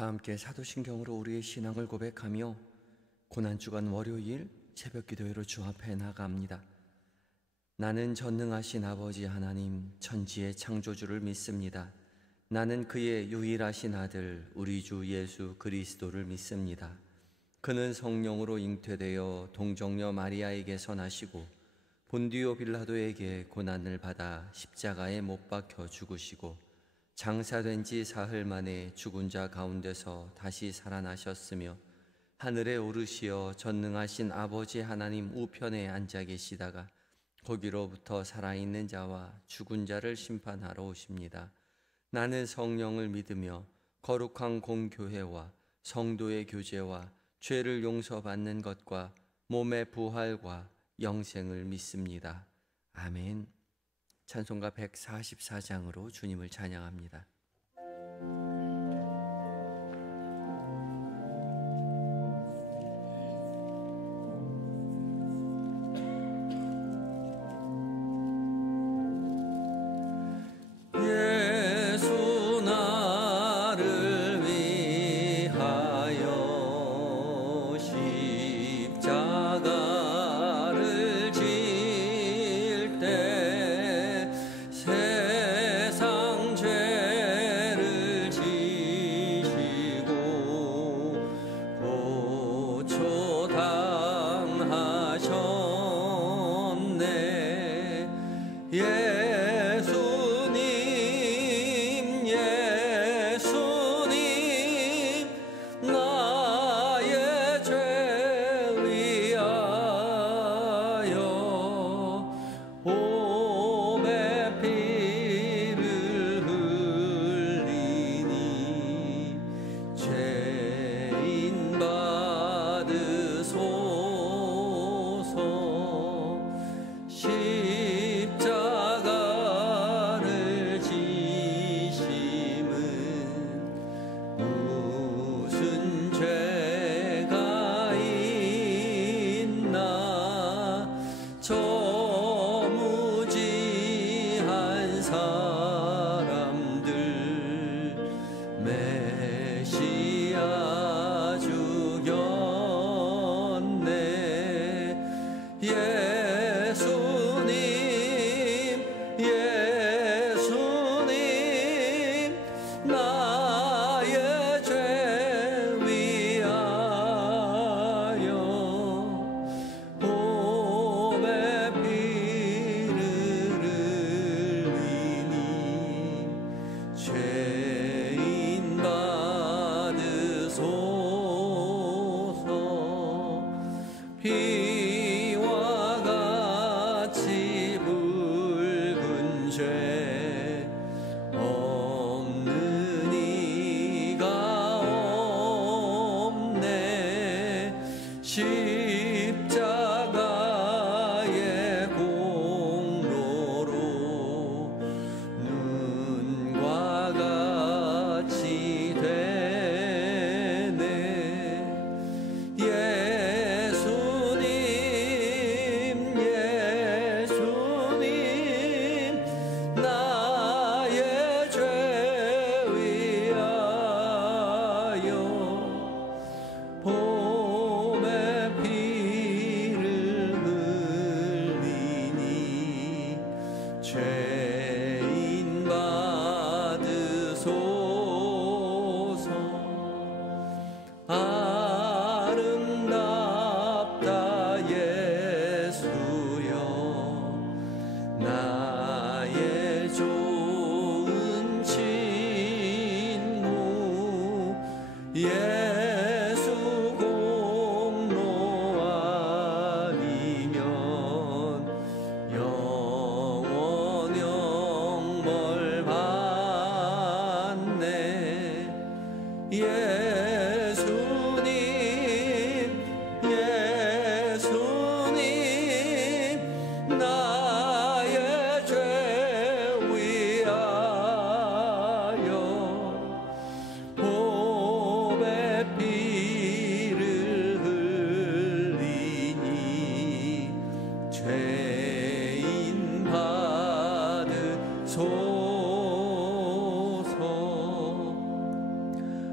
다 함께 사도신경으로 우리의 신앙을 고백하며 고난주간 월요일 새벽기도회로 주 앞에 나갑니다. 나는 전능하신 아버지 하나님 천지의 창조주를 믿습니다. 나는 그의 유일하신 아들 우리 주 예수 그리스도를 믿습니다. 그는 성령으로 잉태되어 동정녀 마리아에게서 나시고 본디오 빌라도에게 고난을 받아 십자가에 못 박혀 죽으시고 장사된 지 사흘 만에 죽은 자 가운데서 다시 살아나셨으며 하늘에 오르시어 전능하신 아버지 하나님 우편에 앉아 계시다가 거기로부터 살아있는 자와 죽은 자를 심판하러 오십니다. 나는 성령을 믿으며 거룩한 공교회와 성도의 교제와 죄를 용서받는 것과 몸의 부활과 영생을 믿습니다. 아멘. 찬송가 144장으로 주님을 찬양합니다.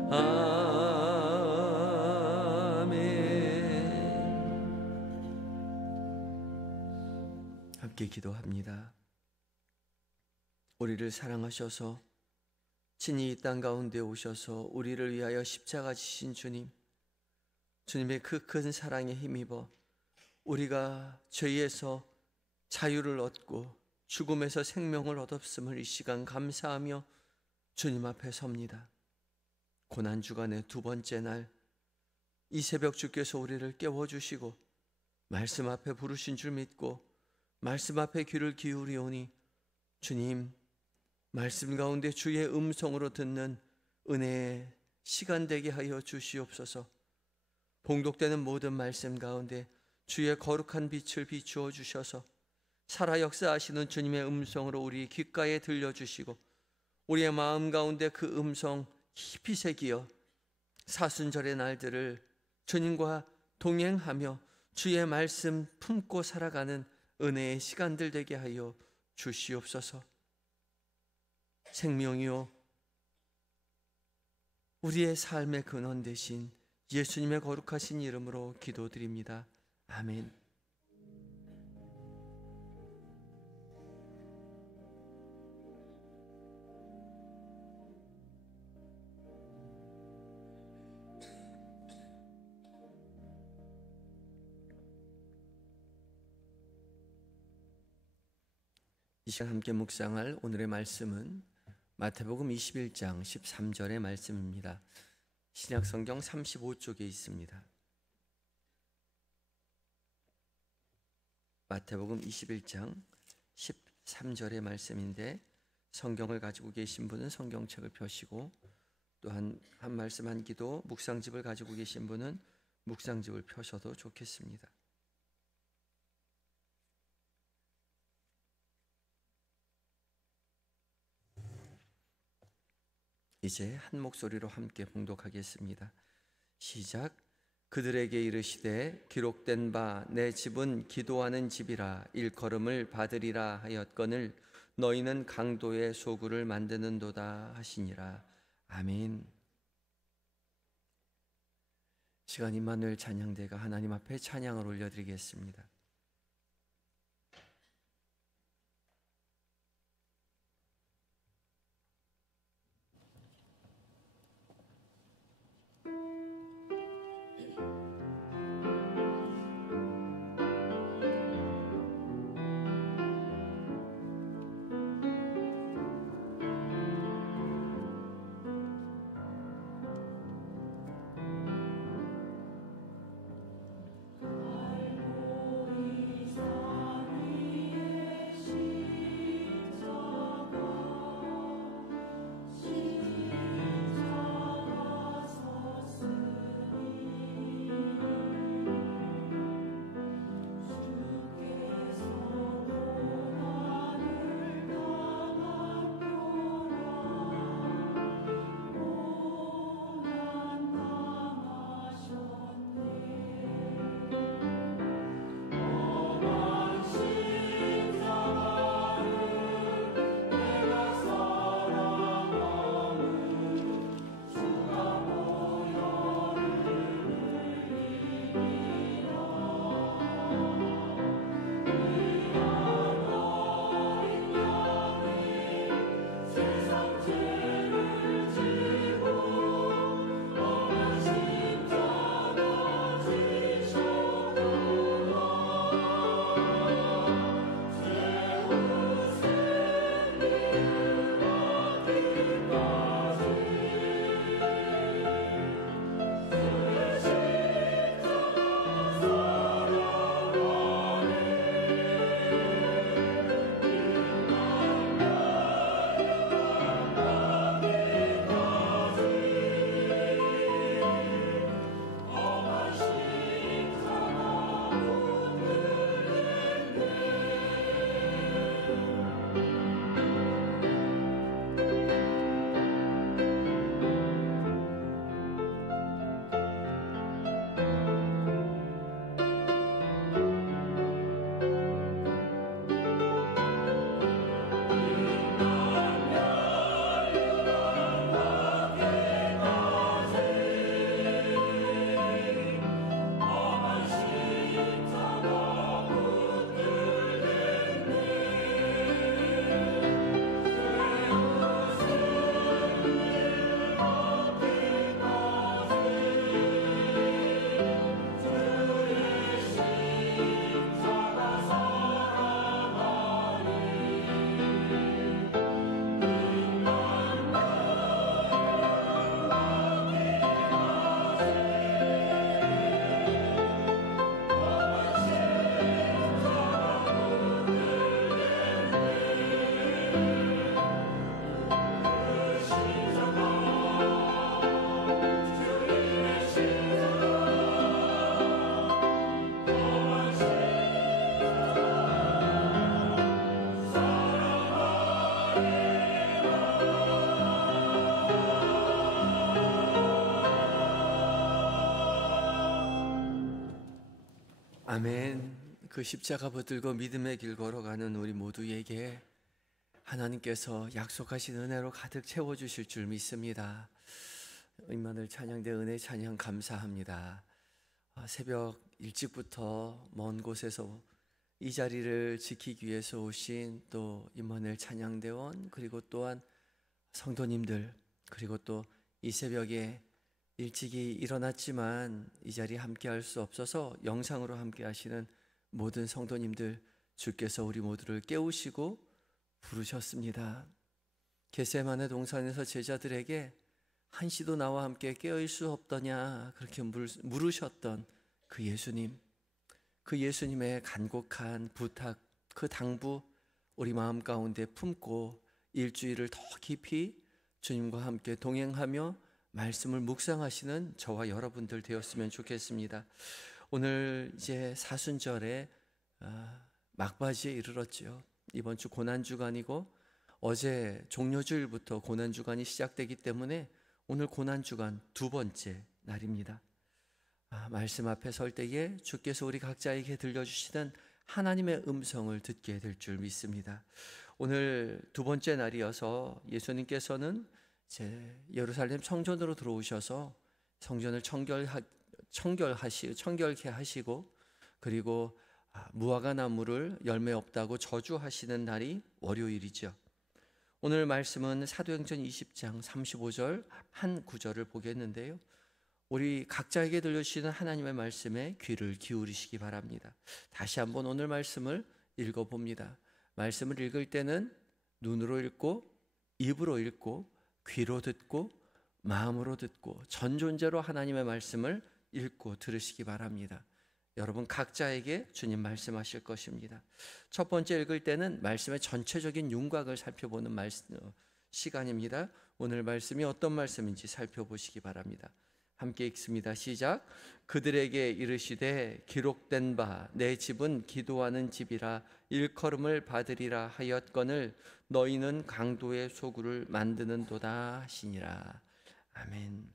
소서. 함께 기도합니다. 우리를 사랑하셔서 친히 이 땅 가운데 오셔서 우리를 위하여 십자가 지신 주님, 주님의 그 큰 사랑에 힘입어 우리가 죄에서 자유를 얻고 죽음에서 생명을 얻었음을 이 시간 감사하며 주님 앞에 섭니다. 고난주간의 두 번째 날, 이 새벽 주께서 우리를 깨워주시고 말씀 앞에 부르신 줄 믿고 말씀 앞에 귀를 기울이오니 주님, 말씀 가운데 주의 음성으로 듣는 은혜의 시간 되게 하여 주시옵소서. 봉독되는 모든 말씀 가운데 주의 거룩한 빛을 비추어 주셔서 살아 역사하시는 주님의 음성으로 우리 귓가에 들려주시고 우리의 마음 가운데 그 음성 깊이 새기어 사순절의 날들을 주님과 동행하며 주의 말씀 품고 살아가는 은혜의 시간들 되게 하여 주시옵소서. 생명이요 우리의 삶의 근원 되신 예수님의 거룩하신 이름으로 기도드립니다. 아멘. 이 시간 함께 묵상할 오늘의 말씀은 마태복음 21장 13절의 말씀입니다. 신약성경 35쪽에 있습니다. 마태복음 21장 13절의 말씀인데 성경을 가지고 계신 분은 성경책을 펴시고 또한 한 말씀 한 기도 묵상집을 가지고 계신 분은 묵상집을 펴셔도 좋겠습니다. 이제 한 목소리로 함께 봉독하겠습니다. 시작. 그들에게 이르시되 기록된 바 내 집은 기도하는 집이라 일컬음을 받으리라 하였거늘 너희는 강도의 소굴을 만드는도다 하시니라. 아멘. 시간 임마누엘 찬양대가 하나님 앞에 찬양을 올려드리겠습니다. 아멘. 그 십자가 붙들고 믿음의 길 걸어가는 우리 모두에게 하나님께서 약속하신 은혜로 가득 채워주실 줄 믿습니다. 임마누엘 찬양대 은혜 찬양 감사합니다. 새벽 일찍부터 먼 곳에서 이 자리를 지키기 위해서 오신 또 임마누엘 찬양대원, 그리고 또한 성도님들, 그리고 또 이 새벽에 일찍이 일어났지만 이 자리에 함께 할 수 없어서 영상으로 함께 하시는 모든 성도님들, 주께서 우리 모두를 깨우시고 부르셨습니다. 겟세마네 동산에서 제자들에게 한시도 나와 함께 깨어있을 수 없더냐 그렇게 물으셨던 그 예수님, 그 예수님의 간곡한 부탁, 그 당부 우리 마음 가운데 품고 일주일을 더 깊이 주님과 함께 동행하며 말씀을 묵상하시는 저와 여러분들 되었으면 좋겠습니다. 오늘 이제 사순절의 막바지에 이르렀죠. 이번 주 고난주간이고 어제 종료주일부터 고난주간이 시작되기 때문에 오늘 고난주간 두 번째 날입니다. 말씀 앞에 설 때에 주께서 우리 각자에게 들려주시는 하나님의 음성을 듣게 될 줄 믿습니다. 오늘 두 번째 날이어서 예수님께서는 예루살렘 성전으로 들어오셔서 성전을 청결케 하시고, 그리고 무화과 나무를 열매 없다고 저주하시는 날이 월요일이죠. 오늘 말씀은 사도행전 20장 35절 한 구절을 보겠는데요. 우리 각자에게 들려주시는 하나님의 말씀에 귀를 기울이시기 바랍니다. 다시 한번 오늘 말씀을 읽어봅니다. 말씀을 읽을 때는 눈으로 읽고 입으로 읽고 귀로 듣고 마음으로 듣고 전 존재로 하나님의 말씀을 읽고 들으시기 바랍니다. 여러분 각자에게 주님 말씀하실 것입니다. 첫 번째 읽을 때는 말씀의 전체적인 윤곽을 살펴보는 시간입니다. 오늘 말씀이 어떤 말씀인지 살펴보시기 바랍니다. 함께 읽습니다. 시작. 그들에게 이르시되 기록된 바 내 집은 기도하는 집이라 일컬음을 받으리라 하였거늘 너희는 강도의 소굴을 만드는도다 하시니라. 아멘.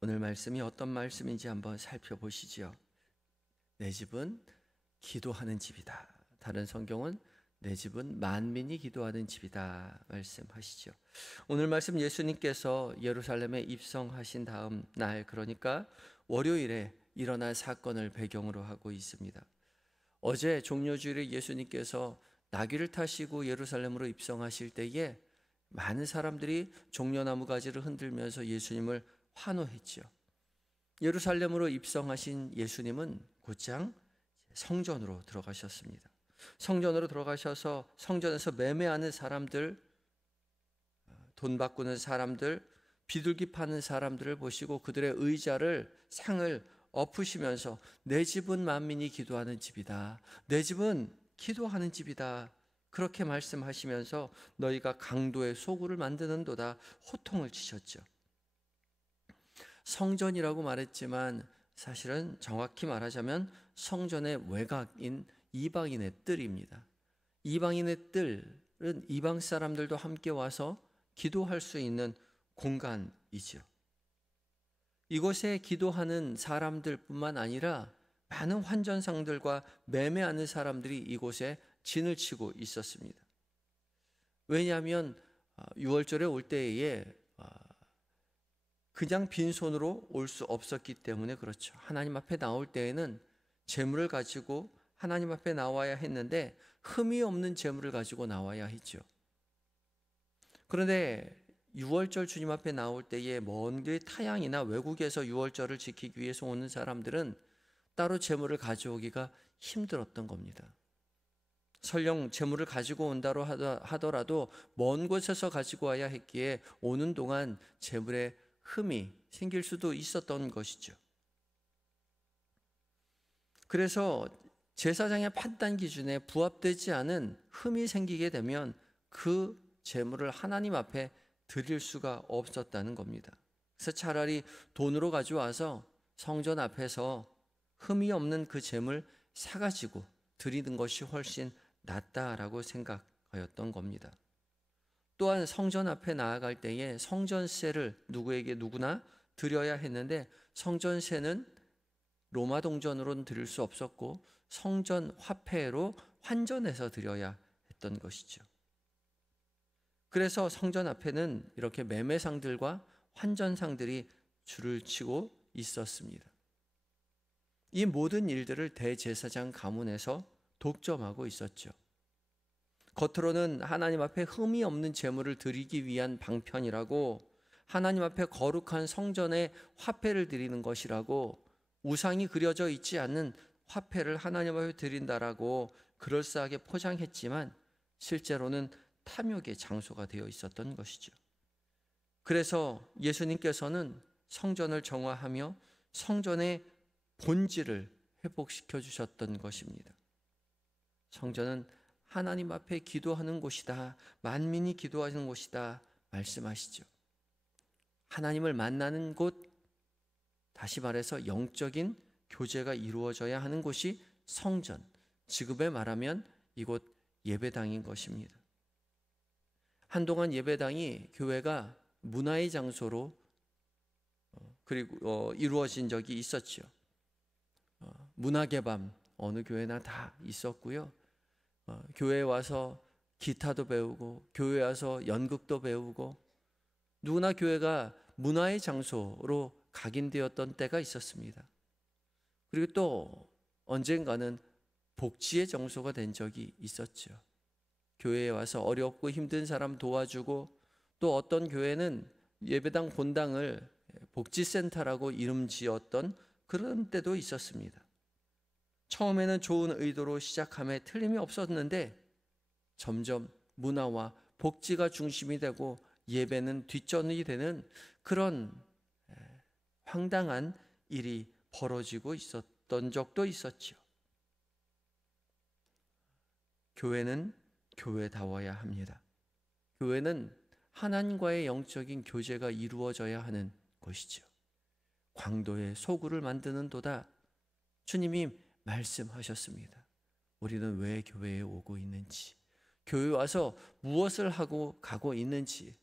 오늘 말씀이 어떤 말씀인지 한번 살펴보시죠. 내 집은 기도하는 집이다. 다른 성경은 내 집은 만민이 기도하는 집이다 말씀하시죠. 오늘 말씀 예수님께서 예루살렘에 입성하신 다음 날, 그러니까 월요일에 일어난 사건을 배경으로 하고 있습니다. 어제 종료주일에 예수님께서 나귀를 타시고 예루살렘으로 입성하실 때에 많은 사람들이 종려나무 가지를 흔들면서 예수님을 환호했죠. 예루살렘으로 입성하신 예수님은 곧장 성전으로 들어가셨습니다. 성전으로 들어가셔서 성전에서 매매하는 사람들, 돈 바꾸는 사람들, 비둘기 파는 사람들을 보시고 그들의 의자를 상을 엎으시면서 내 집은 만민이 기도하는 집이다. 내 집은 기도하는 집이다. 그렇게 말씀하시면서 너희가 강도의 소굴을 만드는도다 호통을 치셨죠. 성전이라고 말했지만 사실은 정확히 말하자면 성전의 외곽인 이방인의 뜰입니다. 이방인의 뜰은 이방 사람들도 함께 와서 기도할 수 있는 공간이죠. 이곳에 기도하는 사람들뿐만 아니라 많은 환전상들과 매매하는 사람들이 이곳에 진을 치고 있었습니다. 왜냐하면 6월절에 올 때에 그냥 빈손으로 올 수 없었기 때문에 그렇죠. 하나님 앞에 나올 때에는 재물을 가지고 하나님 앞에 나와야 했는데 흠이 없는 재물을 가지고 나와야 했죠. 그런데 6월절 주님 앞에 나올 때에 먼 길 타향이나 외국에서 6월절을 지키기 위해서 오는 사람들은 따로 재물을 가져오기가 힘들었던 겁니다. 설령 재물을 가지고 온다고 하더라도 먼 곳에서 가지고 와야 했기에 오는 동안 재물에 흠이 생길 수도 있었던 것이죠. 그래서 제사장의 판단 기준에 부합되지 않은 흠이 생기게 되면 그 재물을 하나님 앞에 드릴 수가 없었다는 겁니다. 그래서 차라리 돈으로 가져와서 성전 앞에서 흠이 없는 그 재물 사가지고 드리는 것이 훨씬 낫다라고 생각하였던 겁니다. 또한 성전 앞에 나아갈 때에 성전세를 누구나 드려야 했는데 성전세는 로마 동전으로는 드릴 수 없었고 성전 화폐로 환전해서 드려야 했던 것이죠. 그래서 성전 앞에는 이렇게 매매상들과 환전상들이 줄을 치고 있었습니다. 이 모든 일들을 대제사장 가문에서 독점하고 있었죠. 겉으로는 하나님 앞에 흠이 없는 제물을 드리기 위한 방편이라고, 하나님 앞에 거룩한 성전에 화폐를 드리는 것이라고, 우상이 그려져 있지 않는 화폐를 하나님 앞에 드린다라고 그럴싸하게 포장했지만 실제로는 탐욕의 장소가 되어 있었던 것이죠. 그래서 예수님께서는 성전을 정화하며 성전의 본질을 회복시켜 주셨던 것입니다. 성전은 하나님 앞에 기도하는 곳이다, 만민이 기도하는 곳이다 말씀하시죠. 하나님을 만나는 곳, 다시 말해서 영적인 교제가 이루어져야 하는 곳이 성전, 지금에 말하면 이곳 예배당인 것입니다. 한동안 예배당이 교회가 문화의 장소로 그리고 이루어진 적이 있었죠. 문학의 밤 어느 교회나 다 있었고요. 교회에 와서 기타도 배우고 교회에 와서 연극도 배우고 누구나 교회가 문화의 장소로 각인되었던 때가 있었습니다. 그리고 또 언젠가는 복지의 장소가 된 적이 있었죠. 교회에 와서 어렵고 힘든 사람 도와주고, 또 어떤 교회는 예배당 본당을 복지센터라고 이름 지었던 그런 때도 있었습니다. 처음에는 좋은 의도로 시작함에 틀림이 없었는데 점점 문화와 복지가 중심이 되고 예배는 뒷전이 되는 그런 황당한 일이 벌어지고 있었던 적도 있었죠. 교회는 교회다워야 합니다. 교회는 하나님과의 영적인 교제가 이루어져야 하는 곳이죠. 광도의 소굴을 만드는도다. 주님이 말씀하셨습니다. 우리는 왜 교회에 오고 있는지, 교회에 와서 무엇을 하고 가고 있는지,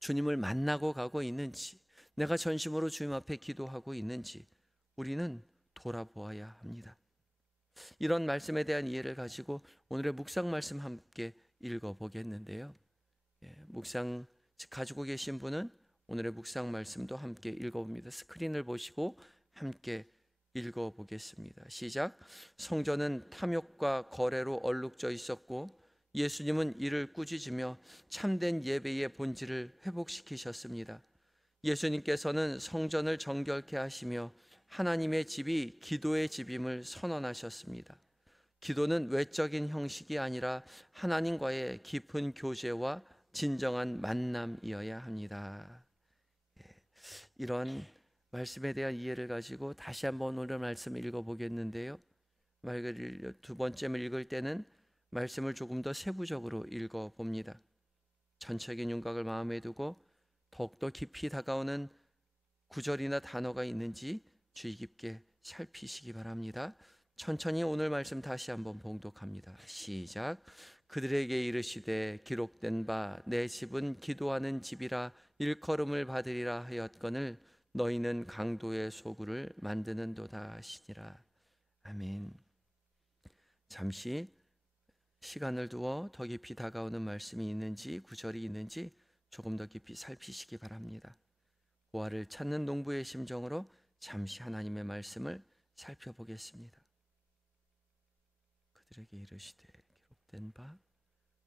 주님을 만나고 가고 있는지, 내가 전심으로 주님 앞에 기도하고 있는지 우리는 돌아보아야 합니다. 이런 말씀에 대한 이해를 가지고 오늘의 묵상 말씀 함께 읽어보겠는데요. 묵상 가지고 계신 분은 오늘의 묵상 말씀도 함께 읽어봅니다. 스크린을 보시고 함께 읽어보겠습니다. 시작. 성전은 탐욕과 거래로 얼룩져 있었고 예수님은 이를 꾸짖으며 참된 예배의 본질을 회복시키셨습니다. 예수님께서는 성전을 정결케 하시며 하나님의 집이 기도의 집임을 선언하셨습니다. 기도는 외적인 형식이 아니라 하나님과의 깊은 교제와 진정한 만남이어야 합니다. 이런 말씀에 대한 이해를 가지고 다시 한번 오늘 말씀을 읽어보겠는데요. 두 번째 읽을 때는 말씀을 조금 더 세부적으로 읽어봅니다. 전체적인 윤곽을 마음에 두고 더욱더 깊이 다가오는 구절이나 단어가 있는지 주의 깊게 살피시기 바랍니다. 천천히 오늘 말씀 다시 한번 봉독합니다. 시작. 그들에게 이르시되 기록된 바 내 집은 기도하는 집이라 일컬음을 받으리라 하였거늘 너희는 강도의 소굴을 만드는도다 하시니라. 아멘. 잠시 시간을 두어 더 깊이 다가오는 말씀이 있는지, 구절이 있는지 조금 더 깊이 살피시기 바랍니다. 보화를 찾는 농부의 심정으로 잠시 하나님의 말씀을 살펴보겠습니다. 그들에게 이르시되 기록된 바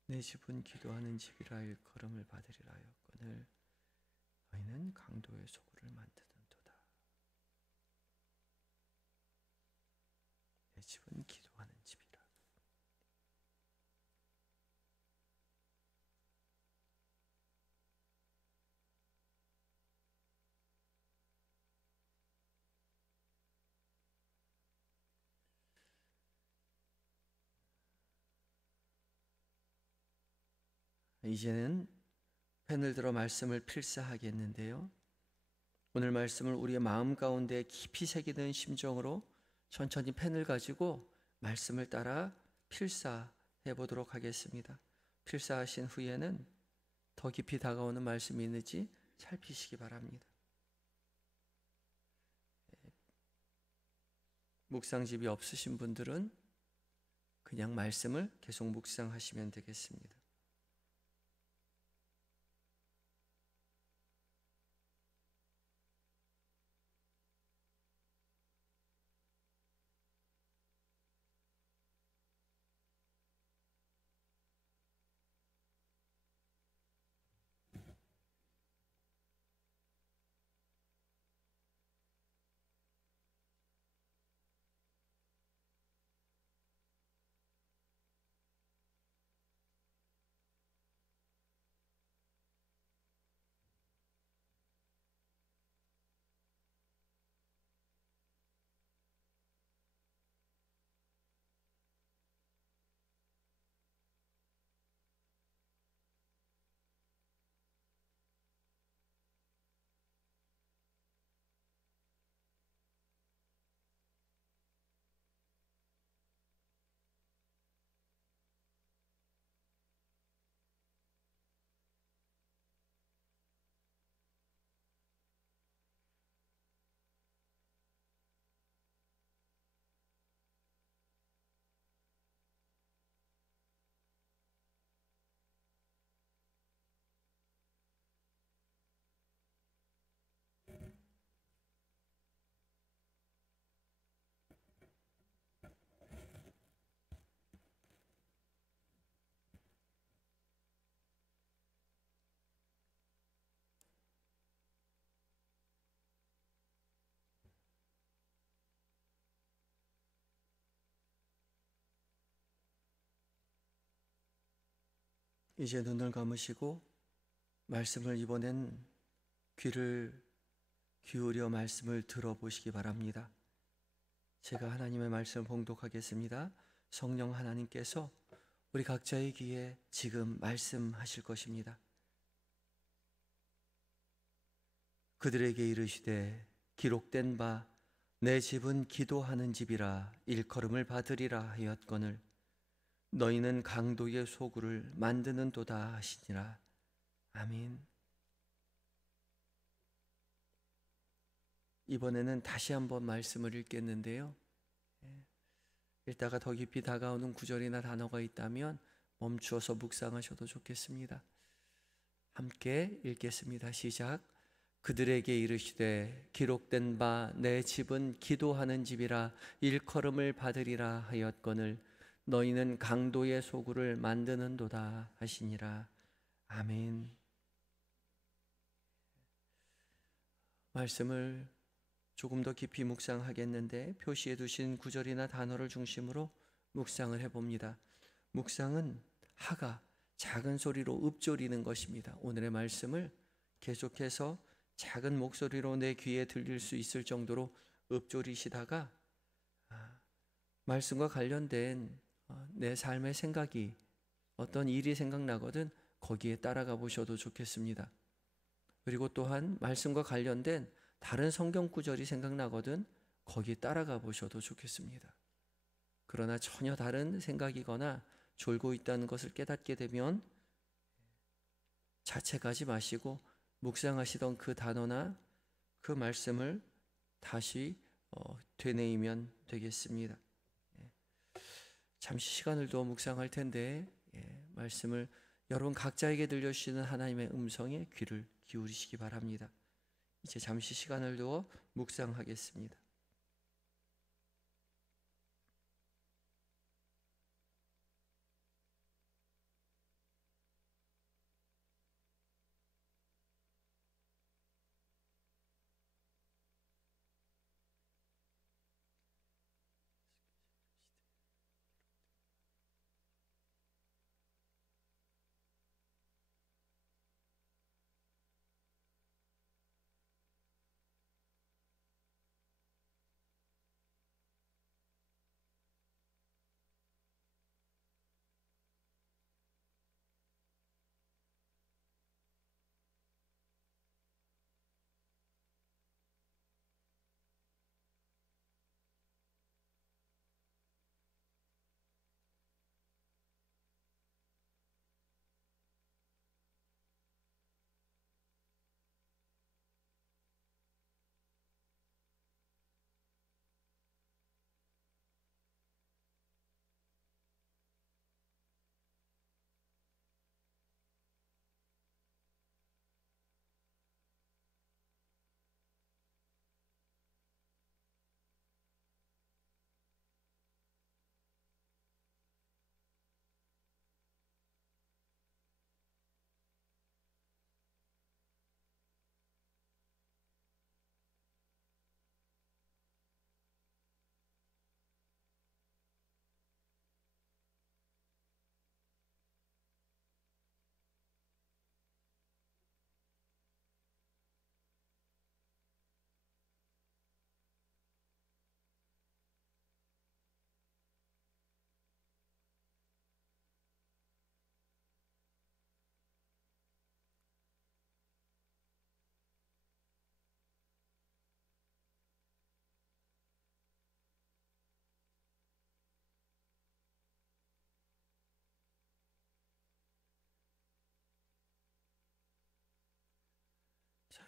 내 집은 기도하는 집이라 일컬음을 받으리라 하였거늘 너희는 강도의 소굴을 만드는도다. 내 집은 기도하는 집이라. 이제는 펜을 들어 말씀을 필사하겠는데요. 오늘 말씀을 우리의 마음 가운데 깊이 새기는 심정으로 천천히 펜을 가지고 말씀을 따라 필사해 보도록 하겠습니다. 필사하신 후에는 더 깊이 다가오는 말씀이 있는지 살피시기 바랍니다. 묵상집이 없으신 분들은 그냥 말씀을 계속 묵상하시면 되겠습니다. 이제 눈을 감으시고 말씀을 이번엔 귀를 기울여 말씀을 들어보시기 바랍니다. 제가 하나님의 말씀을 봉독하겠습니다. 성령 하나님께서 우리 각자의 귀에 지금 말씀하실 것입니다. 그들에게 이르시되 기록된 바 내 집은 기도하는 집이라 일컬음을 받으리라 하였거늘 너희는 강도의 소굴을 만드는도다 하시니라. 아멘. 이번에는 다시 한번 말씀을 읽겠는데요, 읽다가 더 깊이 다가오는 구절이나 단어가 있다면 멈추어서 묵상하셔도 좋겠습니다. 함께 읽겠습니다. 시작. 그들에게 이르시되 기록된 바 내 집은 기도하는 집이라 일컬음을 받으리라 하였거늘 너희는 강도의 소굴을 만드는도다 하시니라. 아멘. 말씀을 조금 더 깊이 묵상하겠는데 표시해 두신 구절이나 단어를 중심으로 묵상을 해봅니다. 묵상은 하가 작은 소리로 읊조리는 것입니다. 오늘의 말씀을 계속해서 작은 목소리로 내 귀에 들릴 수 있을 정도로 읊조리시다가 말씀과 관련된 내 삶의 생각이 어떤 일이 생각나거든 거기에 따라가 보셔도 좋겠습니다. 그리고 또한 말씀과 관련된 다른 성경 구절이 생각나거든 거기에 따라가 보셔도 좋겠습니다. 그러나 전혀 다른 생각이거나 졸고 있다는 것을 깨닫게 되면 자책하지 마시고 묵상하시던 그 단어나 그 말씀을 다시 되뇌이면 되겠습니다. 잠시 시간을 더 묵상할 텐데 말씀을 여러분 각자에게 들려주시는 하나님의 음성에 귀를 기울이시기 바랍니다. 이제 잠시 시간을 두어 묵상하겠습니다.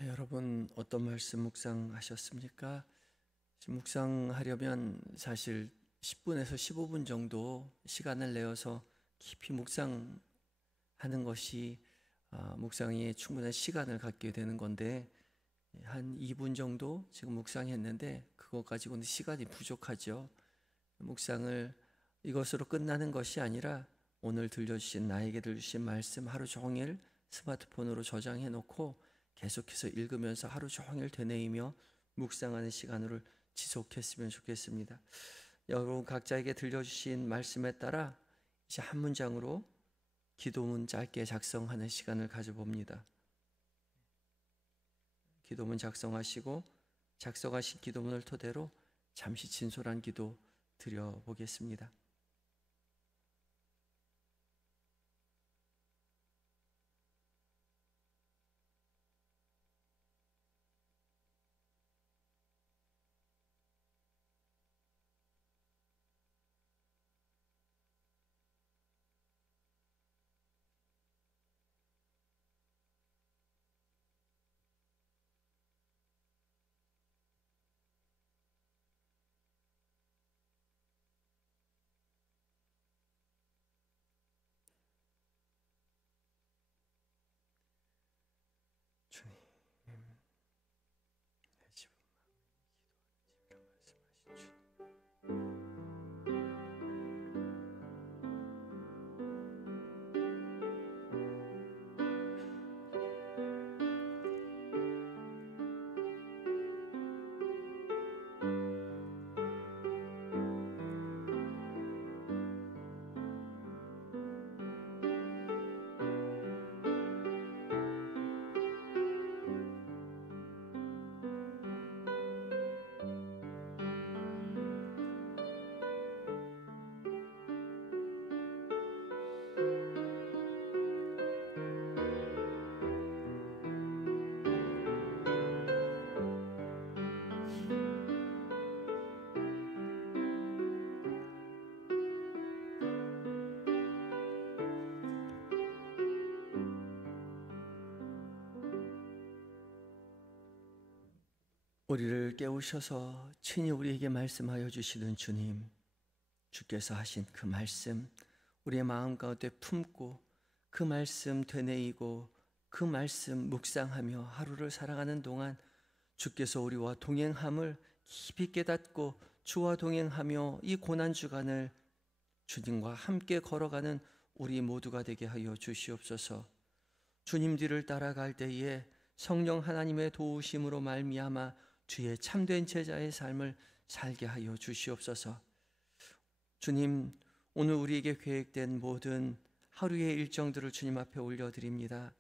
여러분 어떤 말씀 묵상하셨습니까? 지금 묵상하려면 사실 10분에서 15분 정도 시간을 내어서 깊이 묵상하는 것이 묵상에 충분한 시간을 갖게 되는 건데 한 2분 정도 지금 묵상했는데 그것 가지고는 시간이 부족하죠. 묵상을 이것으로 끝나는 것이 아니라 오늘 들려주신 나에게 들려주신 말씀 하루 종일 스마트폰으로 저장해 놓고 계속해서 읽으면서 하루 종일 되뇌이며 묵상하는 시간을 지속했으면 좋겠습니다. 여러분 각자에게 들려주신 말씀에 따라 이제 한 문장으로 기도문 짧게 작성하는 시간을 가져봅니다. 기도문 작성하시고 작성하신 기도문을 토대로 잠시 진솔한 기도 드려보겠습니다. 주님, 내 집은 기도하는 집이라 말씀하신 주님. 우리를 깨우셔서 친히 우리에게 말씀하여 주시는 주님, 주께서 하신 그 말씀 우리의 마음 가운데 품고 그 말씀 되뇌이고 그 말씀 묵상하며 하루를 살아가는 동안 주께서 우리와 동행함을 깊이 깨닫고 주와 동행하며 이 고난주간을 주님과 함께 걸어가는 우리 모두가 되게 하여 주시옵소서. 주님 뒤를 따라갈 때에 성령 하나님의 도우심으로 말미암아 주의 참된 제자의 삶을 살게 하여 주시옵소서. 주님, 오늘 우리에게 계획된 모든 하루의 일정들을 주님 앞에 올려드립니다.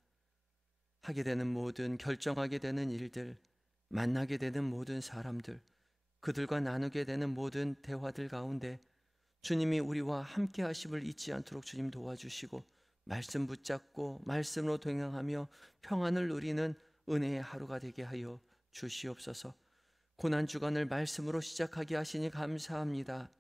하게 되는 모든, 결정하게 되는 일들, 만나게 되는 모든 사람들, 그들과 나누게 되는 모든 대화들 가운데 주님이 우리와 함께 하심을 잊지 않도록 주님 도와주시고 말씀 붙잡고 말씀으로 동행하며 평안을 누리는 은혜의 하루가 되게 하여 주시옵소서. 고난주간을 말씀으로 시작하게 하시니 감사합니다.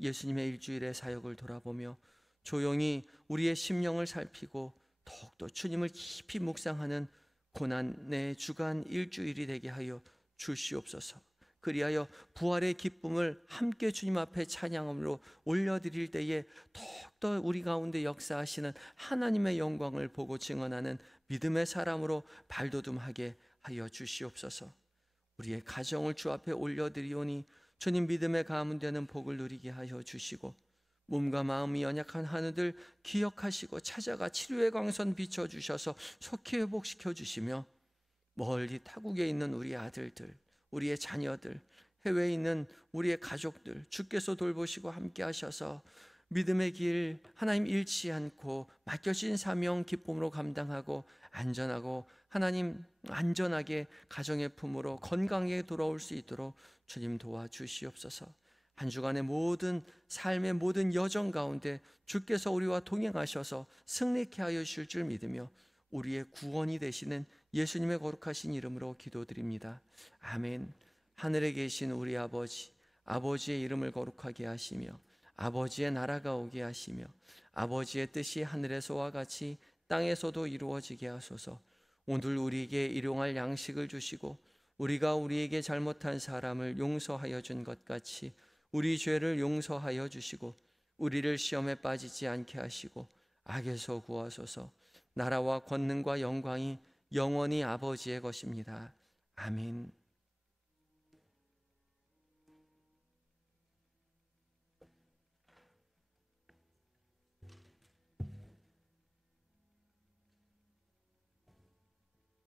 예수님의 일주일의 사역을 돌아보며 조용히 우리의 심령을 살피고 더욱더 주님을 깊이 묵상하는 고난의 주간 일주일이 되게 하여 주시옵소서. 그리하여 부활의 기쁨을 함께 주님 앞에 찬양함으로 올려드릴 때에 더욱더 우리 가운데 역사하시는 하나님의 영광을 보고 증언하는 믿음의 사람으로 발돋움하게 하여 주시옵소서. 우리의 가정을 주 앞에 올려드리오니 주님 믿음의 가문되는 복을 누리게 하여 주시고 몸과 마음이 연약한 한우들 기억하시고 찾아가 치료의 광선 비춰주셔서 속히 회복시켜 주시며 멀리 타국에 있는 우리 아들들, 우리의 자녀들, 해외에 있는 우리의 가족들 주께서 돌보시고 함께 하셔서 믿음의 길 하나님 잃지 않고 맡겨진 사명 기쁨으로 감당하고 안전하고 하나님 안전하게 가정의 품으로 건강하게 돌아올 수 있도록 주님 도와주시옵소서. 한 주간의 모든 삶의 모든 여정 가운데 주께서 우리와 동행하셔서 승리케 하여 주실 줄 믿으며 우리의 구원이 되시는 예수님의 거룩하신 이름으로 기도드립니다. 아멘. 하늘에 계신 우리 아버지, 아버지의 이름을 거룩하게 하시며 아버지의 나라가 오게 하시며 아버지의 뜻이 하늘에서와 같이 땅에서도 이루어지게 하소서. 오늘 우리에게 일용할 양식을 주시고 우리가 우리에게 잘못한 사람을 용서하여 준 것 같이 우리 죄를 용서하여 주시고 우리를 시험에 빠지지 않게 하시고 악에서 구하소서. 나라와 권능과 영광이 영원히 아버지의 것입니다. 아멘.